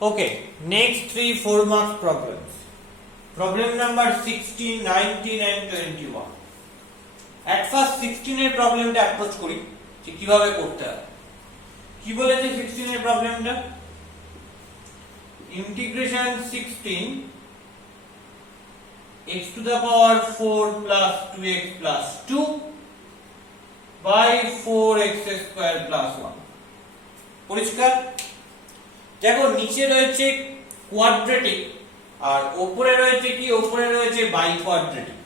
Okay, next 3 4 marks problems. Problem number 16, 19 and 21. At first 16 এর প্রবলেমটা approach করি যে কিভাবে করতে হয়। কি বলেছে 16 এর প্রবলেমটা? Integration 16 x to the power 4 plus 2x plus 2 by 4x square plus 1. পরিষ্কার? দেখো নিচে রয়েছে কোয়াড্রেটিক আর উপরে রয়েছে কি? উপরে রয়েছে বাই কোয়াড্রেটিক।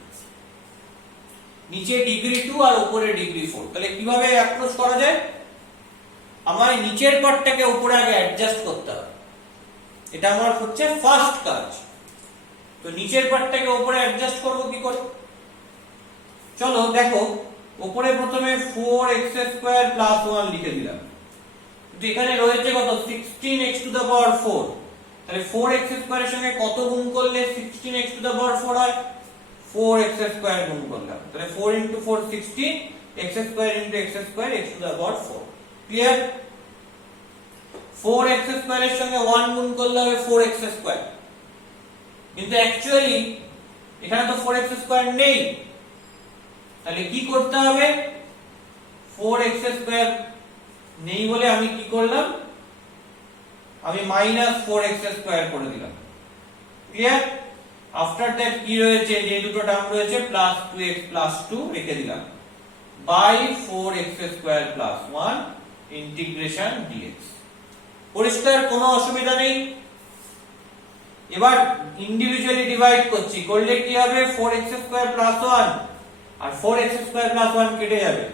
নিচে ডিগ্রি 2 আর উপরে ডিগ্রি 4। তাহলে কিভাবে অ্যাপ্রোচ করা যায়? আমায় নিচের পার্টটাকে উপরে আগে অ্যাডজাস্ট করতে হবে। এটা আমার হচ্ছে ফার্স্ট কাজ। তো নিচের পার্টটাকে উপরে অ্যাডজাস্ট করব কি করে? চলো দেখো, উপরে প্রথমে 4x² + 1 লিখে দিলাম। তো এখানে রয়েছে কত? 16x to the power 4। তাহলে 4x² এর সঙ্গে কত গুণ করলে 16x to the power 4 হয়? 4x² গুণ করলাম। তাহলে 4 * 4 16, x² * x² x to the power 4। Clear? 4x² এর সঙ্গে 1 গুণ করলে হবে 4x²। কিন্তু অ্যাকচুয়ালি এখানে তো 4x² নেই। তাহলে কি করতে হবে? 4x² নেই বলে আমি কি করলাম? আমি -4x² করে দিলাম। ক্লিয়ার? আফটার দ্যাট কি রয়েছে? যে দুটো টার্ম রয়েছে +2x + 2 রেখে দিলাম বাই 4x² + 1 ইন্টিগ্রেশন dx। পরিষ্কার? কোনো অসুবিধা নেই। এবার ইন্ডিভিজুয়ালি ডিভাইড করছি। করলে কি হবে? 4x² + 1 আর 4x² + 1 কেটে যাবে।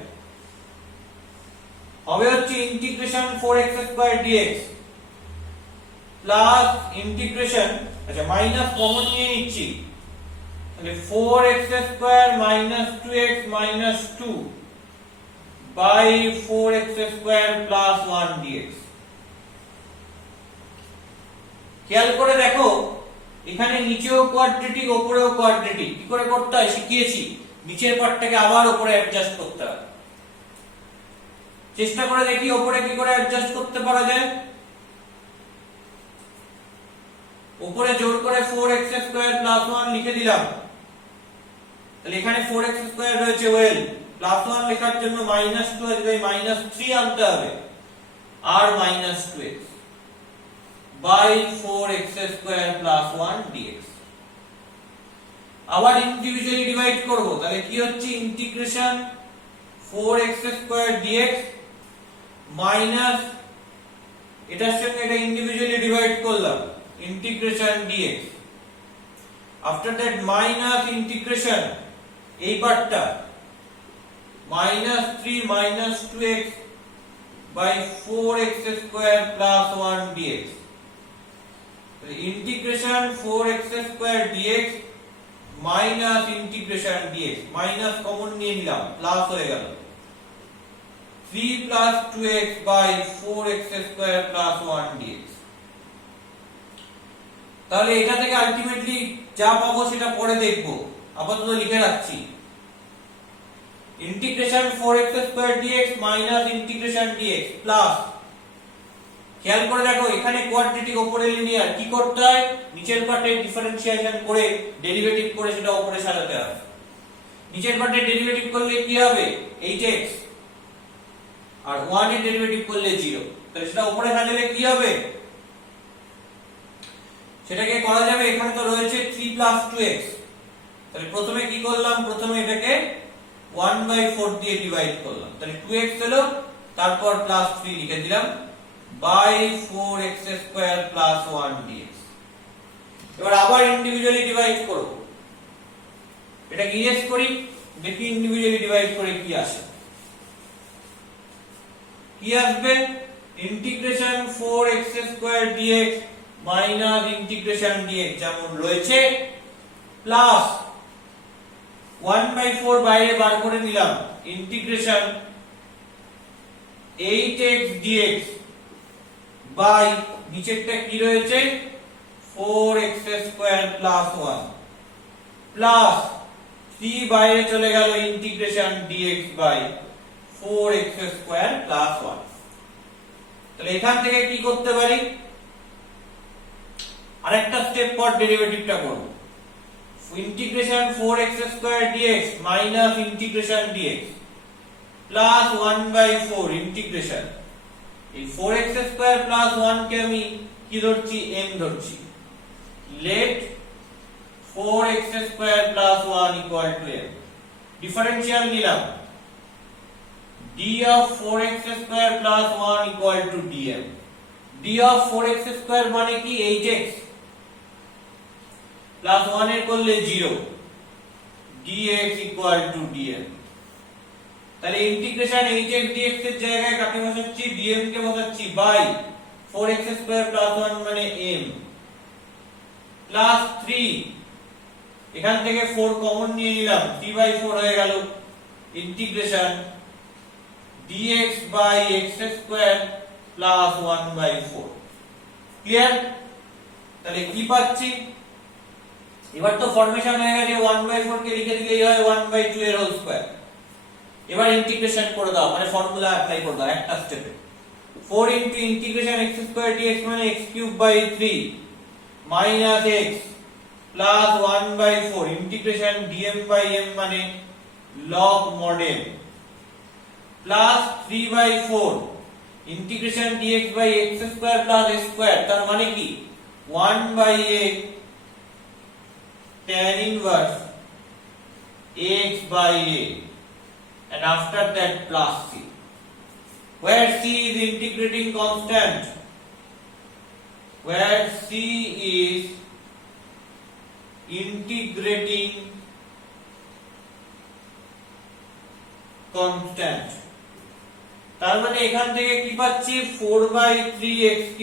হবে হচ্ছে integration 4x² dx plus integration, আচ্ছা মাইনাস কমন নিয়ে নিচ্ছি। তাহলে 4x² - 2x - 2 by 4x² + 1 dx। খেয়াল করে দেখো, এখানে নিচেও কোয়াড্রেটিক উপরেও কোয়াড্রেটিক। কি করে করতে হয় শিখিয়েছি। নিচের পার্টটাকে আবার উপরে অ্যাডজাস্ট করতে হয়। চেষ্টা করে দেখি উপরে কি করে অ্যাডজাস্ট করতে পারা যায়। উপরে জোর করে 4x² + 1 লিখে দিলাম। তাহলে এখানে 4x² রয়েছে, ওয়েল +1 লেখার জন্য -2 আসবে, -3 আনতে হবে আর -2x বাই 4x² + 1 dx। আবার ইন্ডিভিজুয়ালি ডিভাইড করব। তাহলে কি হচ্ছে? ইন্টিগ্রেশন 4x² dx মাইনাস এটার সঙ্গে এটা ইন্ডিভিজুয়ালি ডিভাইড করলাম, integration dx। After that minus integration এই পার্টটা -3 - 2x by 4x² + 1 dx। Integration 4x² dx minus integration dx, minus common নিয়ে নিলাম, প্লাস হয়ে গেল 3 + 2x বাই 4x² + 1 dx। তাহলে এটা থেকে আলটিমেটলি যা পাবো সেটা পরে দেখব, আপাতত লিখে রাখছি। Integration 4x² dx minus integration dx plus, খেয়াল করে দেখো এখানে কোয়াড্রেটিক উপরে লিনিয়ার। কি করতে হয়? নিচের পার্টে ডিফারেন্সিয়েশন করে ডেরিভেটিভ করে সেটা উপরে সাজাতে হবে। নিচের পার্টে ডেরিভেটিভ করলে কি হবে? 8x আর 1 এর ডেরিভেটিভ করলে 0। তাহলে সেটা উপরে সাজালে কি হবে? সেটাকে করা যাবে। এখানে তো রয়েছে 3 + 2x। তাহলে প্রথমে কি করলাম? প্রথমে এটাকে 1/4 দিয়ে ডিভাইড করলাম। তাহলে 2x হলো, তারপর +3 লিখে দিলাম বাই 4x² + 1 dx। এবার আবার ইন্ডিভিজুয়ালি ডিভাইড করব। এটা ইরেজ করি, দেখি ইন্ডিভিজুয়ালি ডিভাইড করে কি আসে। কি আসবে? Integration 4x² dx minus integration dx যেমন রয়েছে প্লাস 1/4 বাইরে বার করে নিলাম, ইন্টিগ্রেশন 8x dx বাই নিচেরটা কি রয়েছে? 4x² + 1 প্লাস 3 বাইরে চলে গেল, ইন্টিগ্রেশন dx বাই 4x² + 1। তাহলে এখান থেকে কি করতে পারি? আরেকটা স্টেপ পর ডেরিভেটিভটা করব। Integration 4x² dx minus integration dx plus 1/4 integration এই 4x² প্লাস 1 কে আমি কি ধরছি, m ধরছি। Let 4x² plus 1 equal to m। Differential নিলাম, d of 4x² plus 1 equal to dm। d of 4x² মানে কি hx plus 1 এর করলে 0, dx equal to dm। তাহলে ইন্টিগ্রেশন hx dx এর জায়গায় কাকে বসাচ্ছি, dm কে বসাচ্ছি বাই 4x² plus 1 মানে m প্লাস 3, এখান থেকে 4 কমন নিয়ে নিলাম, 3/4 হয়ে গেল, integration dx by x square plus 1/4। Clear? তাহলে কি পাচ্ছি, এবার তো ফর্মেশন হয়ে গেছে, 1/4 কে লিখে দিলেই হয় 1/2 এর হোল স্কয়ার। এবার ইন্টিগ্রেশন করে দাও, মানে ফর্মুলা অ্যাপ্লাই করে দাও একটা স্টেপে। 4 ইনটু ইন্টিগ্রেশন x² dx মানে x³ 3 minus x plus 1/4 integration dm by m মানে log mod m plus 3/4 integration dx by x² plus a square, তার মানে কি 1/a tan inverse x by a, and after that plus c, where c is integrating constant, where c is integrating constant। তার মানে এখান থেকে কি পাচ্ছি, 4/3x³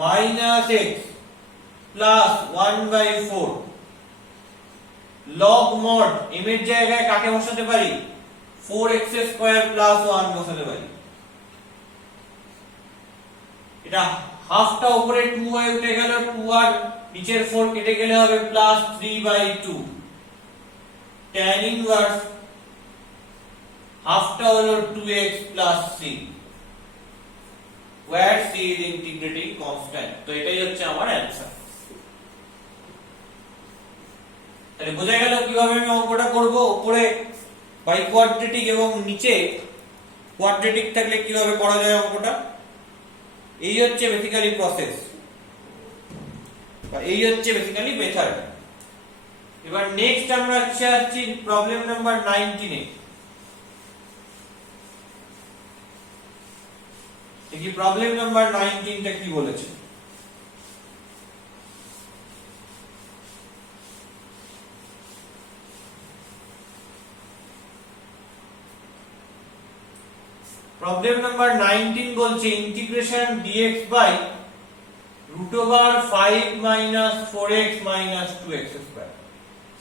minus x plus 1/4 log mod m এর জায়গায় কাকে বসাতে পারি, 4x² প্লাস 1 বসাতে পারি। এটা হাফটা উপরে 2 হয়ে উঠে গেল, 2 আর নিচের 4 কেটে গেলে হবে প্লাস 3/2 tan inverse হাফটা হলো 2x plus c, where c is integrating constant। তো এটাই হচ্ছে আমার অ্যানসার। তাহলে বোঝা গেল কিভাবে আমি অঙ্কটা করব, উপরে বাই কোয়াড্রেটিক এবং নিচে কোয়াড্রেটিক থাকলে কিভাবে করা যায় অঙ্কটা। এই হচ্ছে বেসিক্যালি প্রসেস, বা এই হচ্ছে বেসিক্যালি মেথড। এবার নেক্সট আমরা আসছি প্রবলেম নাম্বার 19 এ। দেখি প্রবলেম নাম্বার 19 টা কি বলেছে। প্রবলেম নাম্বার 19 বলছে integration dx by √5 minus 4x minus 2x square।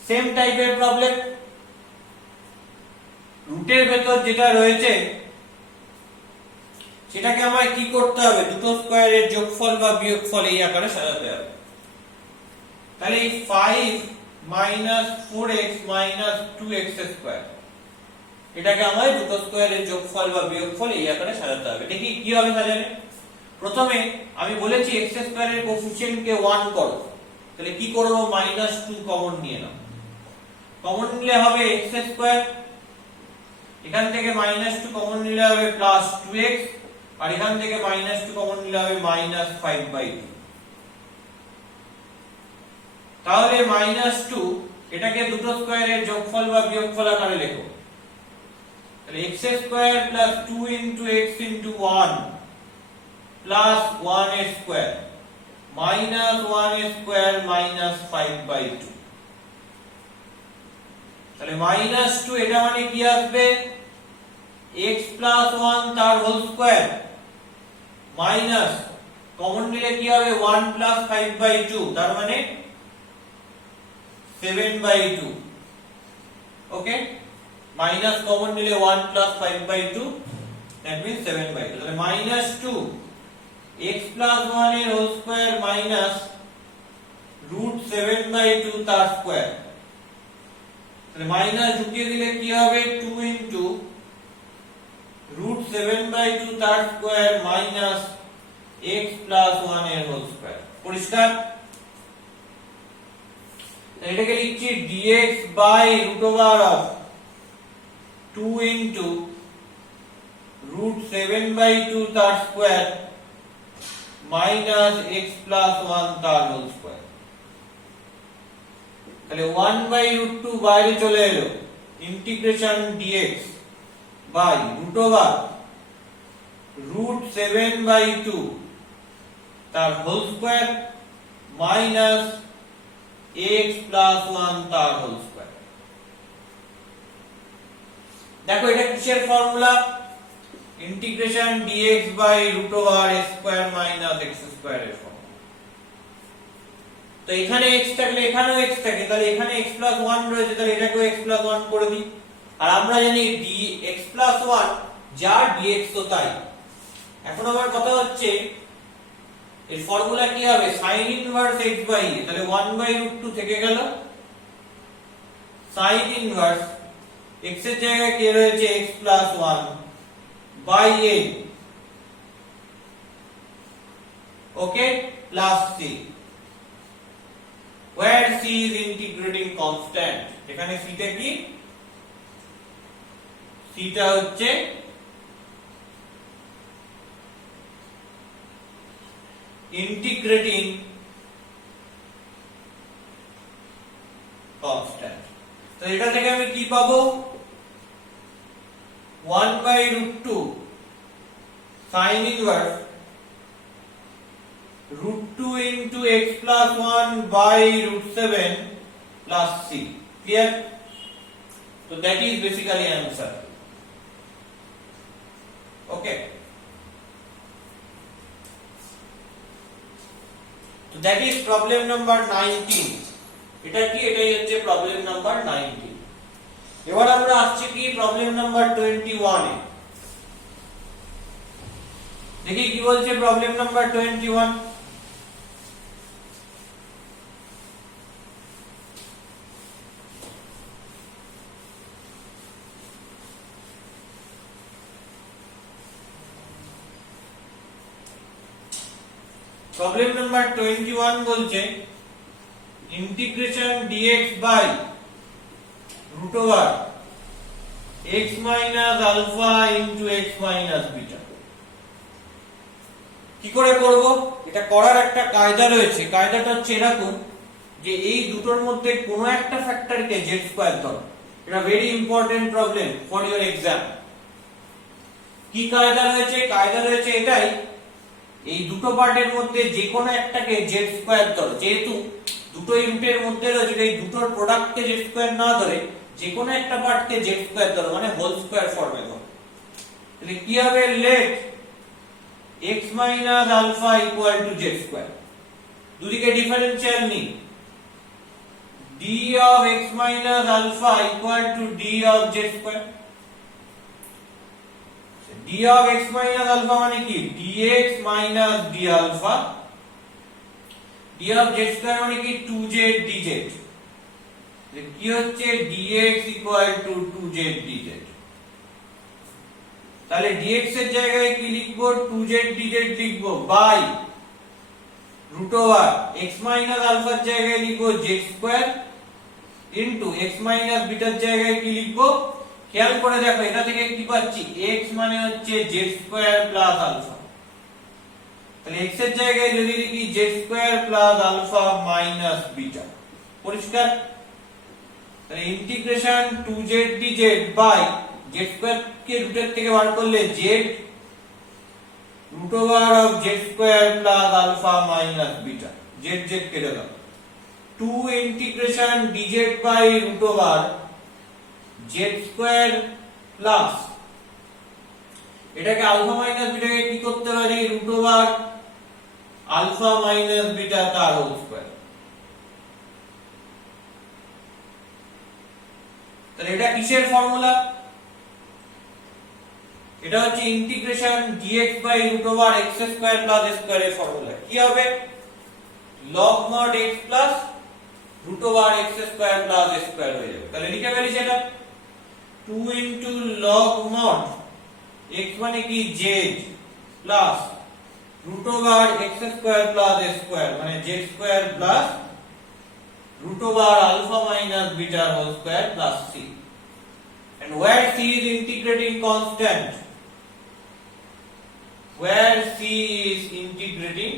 Same টাইপের প্রবলেম, রুটের ভেতর যেটা রয়েছে সেটাকে আমায় কি করতে হবে, দুটো স্কয়ারের যোগফল বা বিয়োগফল এই আকারে সাজাতে হবে। তাহলে এই 5 minus 4x minus 2x square এটাকে আমায় দুটো স্কয়ারের যোগফল বা বিয়োগফল এই আকারে সাজাতে হবে। দেখি কিভাবে সাজাবে। প্রথমে আমি বলেছি x স্কয়ারের কোএফিসিয়েন্ট কে 1 করো, তাহলে কি করব, -2 কমন নিয়ে নাও। কমন নিলে হবে x স্কয়ার, এখান থেকে -2 কমন নিলে হবে +2x, আর এখান থেকে -2 কমন নিলে হবে -5/2। তাহলে -2 এটাকে দুটো স্কয়ারের যোগফল বা বিয়োগফল আকারে লেখো। তাহলে x square plus 2 into x into 1 plus 1 square minus 1 square minus 5/2। তাহলে -2 এটা মানে কি আসবে, x plus 1 তার হোল স্কয়ার মাইনাস কমন নিলে কি হবে 1 plus 5/2, তার মানে 7/2। ওকে, মাইনাস কমন নিলে 1 plus 5/2, that means 7/2। তাহলে -2 x plus 1 এর হোল স্কয়ার মাইনাস √7/2 তার স্কয়ার। তাহলে মাইনাস ঢুকিয়ে দিলে কি হবে, 2 into √7/2 তার স্কয়ার মাইনাস x প্লাস 1 এর হোল স্কয়ার। পরিষ্কার? এটাকে লিখছি dx by root over of 2 into root 7 by 2 তার স্কয়ার মাইনাস x প্লাস 1 তার হোল স্কয়ার। তাহলে 1 বাই রুট 2 বাইরে চলে এলো, integration dx by root over root 7 by 2 তার whole square minus x plus 1 তার হোল স্কয়ার। দেখো এটা কিসের formula? Integration dx by root over a square minus x square এর ফর্মুলা। তো এখানে x থাকলে এখানেও x থাকে, তাহলে এখানে x প্লাস 1 রয়েছে, তাহলে এটাকেও x প্লাস 1 করে দিই। আর আমরা জানি dx প্লাস 1 যা dx তো তাই। এখন আমার কথা হচ্ছে এর ফর্মুলা কি হবে? sin inverse x by a, তাহলে 1 বাই রুট 2 থেকে গেল, sin ইনভার্স x এর জায়গায় কি রয়েছে? x plus 1 by a, okay, plus c, where c is integrating constant। এখানে c টা কি? c টা হচ্ছে integrating constant। তো এটা থেকে আমি কি পাবো? 1 by root 2 sin inverse root 2 into x plus 1 by root 7 plus c। Clear? So that is basically answer. Okay. So that is problem number 19. এটা কি? এটাই হচ্ছে problem number 19। এবার আমরা আসছি কি problem number 21 এ। দেখি কি বলছে problem number 21। প্রবলেম নাম্বার 21 বলছে integration dx by root over x minus alpha into x minus beta. কি করে করব? এটা করার একটা কায়দা রয়েছে। কায়দাটা হচ্ছে এরকম যে এই দুটোর মধ্যে কোনো একটা ফ্যাক্টরকে z স্কয়ার ধরো। এটা very important problem for your exam. কি কায়দা রয়েছে? কায়দা রয়েছে এটাই, এই দুটো পার্টের মধ্যে যে কোনো একটাকে z স্কয়ার ধরো। যেহেতু দুটোই রুটের মধ্যে রয়েছে, এই দুটোর প্রোডাক্টকে z স্কয়ার না ধরে যে কোনো একটা পার্টকে z স্কয়ার ধরো, মানে হোল স্কয়ার ফর্মে ধরো। তাহলে কি হবে? Let x minus alpha equal to z square. দুদিকে ডিফারেনশিয়াল নিই, d of x minus alpha equal to d of z square। d of x minus alpha মানে কি? dx minus d alpha, d of z square মানে কি? 2z dz। কি হচ্ছে? dx equal to 2z dz। তাহলে dx এর জায়গায় কি লিখবো? 2z dz লিখবো by root over x minus alpha এর জায়গায় লিখবো z square into x minus বিটার জায়গায় কি লিখবো? খেয়াল করে দেখো, এটা থেকে কি পাচ্ছি? x মানে হচ্ছে z স্কয়ার প্লাস আলফা। তাহলে x এর জায়গায় যদি লিখি z square plus alpha minus beta. পরিষ্কার? তাহলে integration 2z dz by z square কে রুটের থেকে বার করলে z root over of z square plus alpha minus beta. z z কেটে দাও, 2 integration dz by root over z square plus, এটাকে আলফা মাইনাস বিটাকে কি করতে পারি? Root over alpha minus beta তার হোল স্কয়ার। তাহলে এটা কিসের ফর্মুলা? এটা হচ্ছে integration dx by root over x square plus a square এর ফর্মুলা। কি হবে? log mod x plus root over x square plus a square হয়ে যাবে। তাহলে লিখে ফেলি সেটা 2 ইনটু log mod x মানে কি z plus root over x square plus a square মানে z square plus root over alpha minus beta whole square plus c. And where c is integrating constant, where c is integrating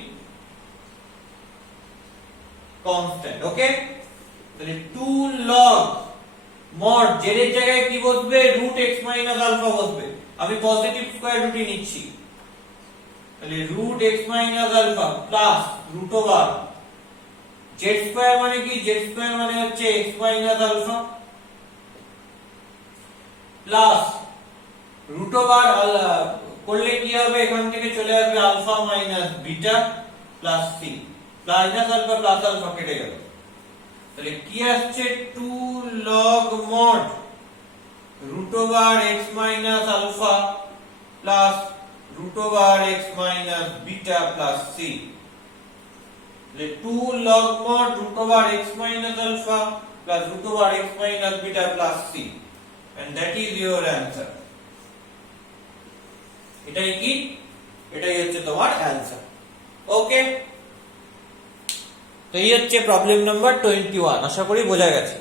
constant, okay? তাহলে 2 log mod z এর জায়গায় কি বসবে, root x minus alpha বসবে, আমি positive square রুটই নিচ্ছি, তাহলে root x minus alpha plus root over z square মানে কি, z square মানে হচ্ছে x minus alpha plus root over করলে কি হবে, এখান থেকে চলে আসবে alpha minus beta plus c, minus alpha plus alpha কেটে গেল, তাহলে কি আসছে 2 log mod root over x minus alpha plus root over x minus beta plus c, তাহলে 2 log mod root over x minus alpha plus root over x minus beta plus c, and that is your answer. এটাই কি, এটাই হচ্ছে তোমার answer. ওকে, তো এই হচ্ছে problem number 21। আশা করি বোঝা গেছে।